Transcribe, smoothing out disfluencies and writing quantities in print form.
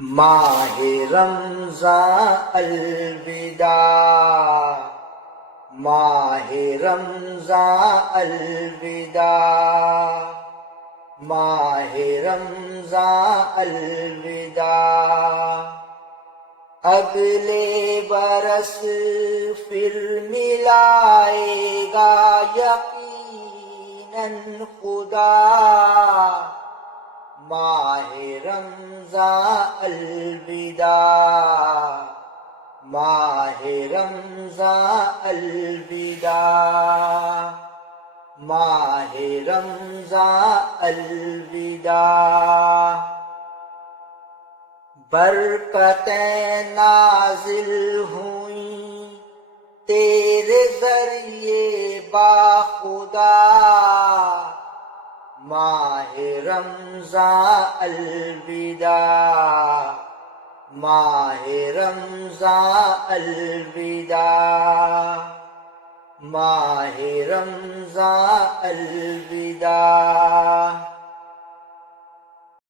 ماہ رمضان الوداع، ماہ رمضان الوداع، ماہ رمضان الوداع۔ اگلے برس پھر ملائے گا یقیناً خدا، ماہ رمضان الوداع، ماہ رمضان الوداع، ماہ رمضان الوداع۔ برکتیں نازل ہوئیں تیرے ذریعے باخدا، ماہ رمضان الوداع، ماہ رمضان الوداع، ماہ رمضان الوداع۔